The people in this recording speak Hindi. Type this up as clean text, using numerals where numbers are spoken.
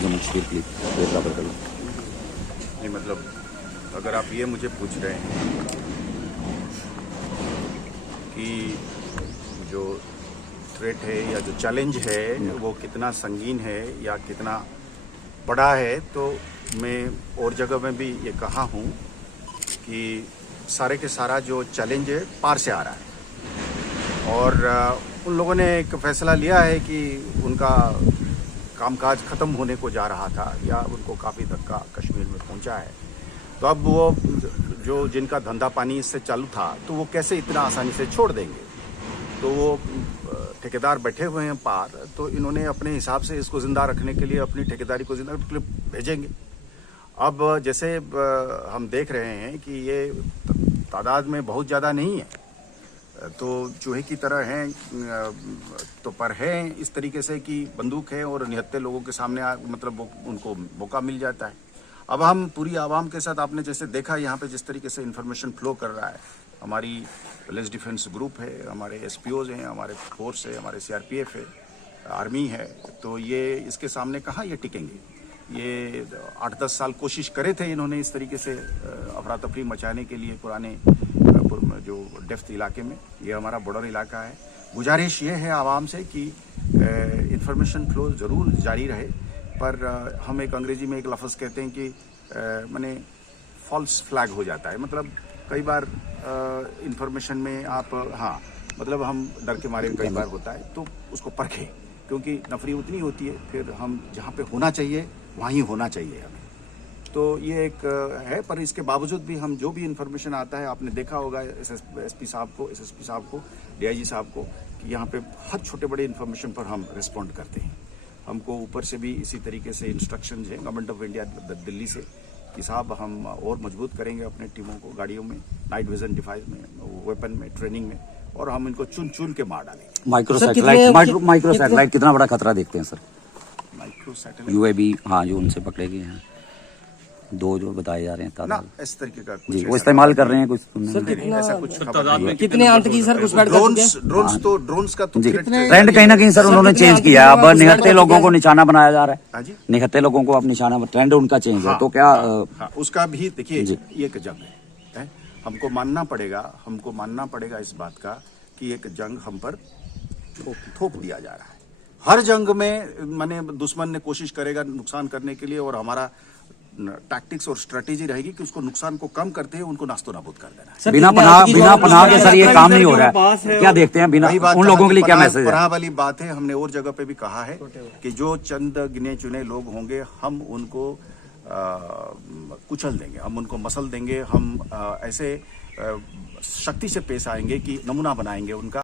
जम्मू कश्मीर के लिए बराबर कर लो। नहीं मतलब अगर आप ये मुझे पूछ रहे हैं कि जो थ्रेट है या जो चैलेंज है वो कितना संगीन है या कितना बड़ा है, तो मैं और जगह में भी ये कहा हूँ कि सारे के सारा जो चैलेंज है पार से आ रहा है और उन लोगों ने एक फैसला लिया है कि उनका कामकाज ख़त्म होने को जा रहा था या उनको काफ़ी धक्का कश्मीर में पहुंचा है, तो अब वो जो जिनका धंधा पानी इससे चालू था तो वो कैसे इतना आसानी से छोड़ देंगे। तो वो ठेकेदार बैठे हुए हैं पार, तो इन्होंने अपने हिसाब से इसको ज़िंदा रखने के लिए अपनी ठेकेदारी को ज़िंदा रखने के लिए भेजेंगे। अब जैसे हम देख रहे हैं कि ये तादाद में बहुत ज़्यादा नहीं है, तो चूहे की तरह हैं, तो पर हैं इस तरीके से कि बंदूक है और निहत्थे लोगों के सामने मतलब उनको मौका मिल जाता है। अब हम पूरी आवाम के साथ, आपने जैसे देखा यहाँ पे जिस तरीके से इन्फॉर्मेशन फ्लो कर रहा है, हमारी पुलिस डिफेंस ग्रुप है, हमारे एसपीओज हैं, हमारे फोर्स है, हमारे सीआरपीएफ है, आर्मी है, तो ये इसके सामने कहाँ ये टिकेंगे। ये 8-10 साल कोशिश करे थे इन्होंने इस तरीके से अफरा तफरी मचाने के लिए पुराने जो डेफ्थ इलाके में। ये हमारा बॉर्डर इलाका है। गुजारिश ये है आवाम से कि इंफॉर्मेशन फ्लो ज़रूर जारी रहे, पर हम एक अंग्रेजी में एक लफ्ज़ कहते हैं कि माने फॉल्स फ्लैग हो जाता है। मतलब कई बार इंफॉर्मेशन में आप मतलब हम डर के मारे कई बार होता है, तो उसको परखें, क्योंकि नफरी उतनी होती है, फिर हम जहाँ पे होना चाहिए वहीं होना चाहिए हमें। तो ये एक है, पर इसके बावजूद भी हम जो भी इंफॉर्मेशन आता है, आपने देखा होगा एसपी साहब को, एसएसपी साहब को, डीआईजी साहब को, कि यहाँ पे हर छोटे बड़े इंफॉर्मेशन पर हम रिस्पॉन्ड करते हैं। हमको ऊपर से भी इसी तरीके से इंस्ट्रक्शन है गवर्नमेंट ऑफ इंडिया दिल्ली से कि साहब हम और मजबूत करेंगे अपने टीमों को, गाड़ियों में, नाइट विजन डिवाइस में, वेपन में, ट्रेनिंग में, और हम इनको चुन चुन के मार डालेंगे। माइक्रो सैटेलाइट कितना बड़ा खतरा देखते हैं सर? माइक्रो सैटेलाइट यूएवी, हाँ, जो उनसे पकड़े गए हैं 2 जो बताए जा रहे हैं ना, इस तरीके का जी, वो इस्तेमाल कर रहे हैं कुछ ऐसा कुछ कितने आतंकी सर घुसपैठ कर चुके हैं? ड्रोन्स का तो ट्रेंड कहीं ना कहीं सर उन्होंने चेंज किया है। अब निहत्थे लोगों को निशाना बनाया जा रहा है, निहत्थे लोगों को अब निशाना, ट्रेंड उनका चेंज है। तो क्या उसका भी देखिए, ये एक जंग है, हमको मानना पड़ेगा इस बात का कि एक जंग हम पर थोप दिया जा रहा है। हर जंग में माने दुश्मन ने कोशिश करेगा नुकसान करने के लिए, और हमारा टैक्टिक्स और स्ट्रेटेजी रहेगी कि उसको नुकसान को कम करते हैं, उनको नास्तो नाबूद कर देना है। बिना पनाह के सर ये काम नहीं हो रहा है। क्या देखते हैं बिना उन लोगों के लिए क्या मैसेज है? पनाह वाली बात है, हमने और जगह पे भी कहा है कि जो चंद गिने चुने लोग होंगे, हम उनको कुचल देंगे, हम उनको मसल देंगे, हम ऐसे शक्ति से पेश आएंगे कि नमूना बनाएंगे उनका।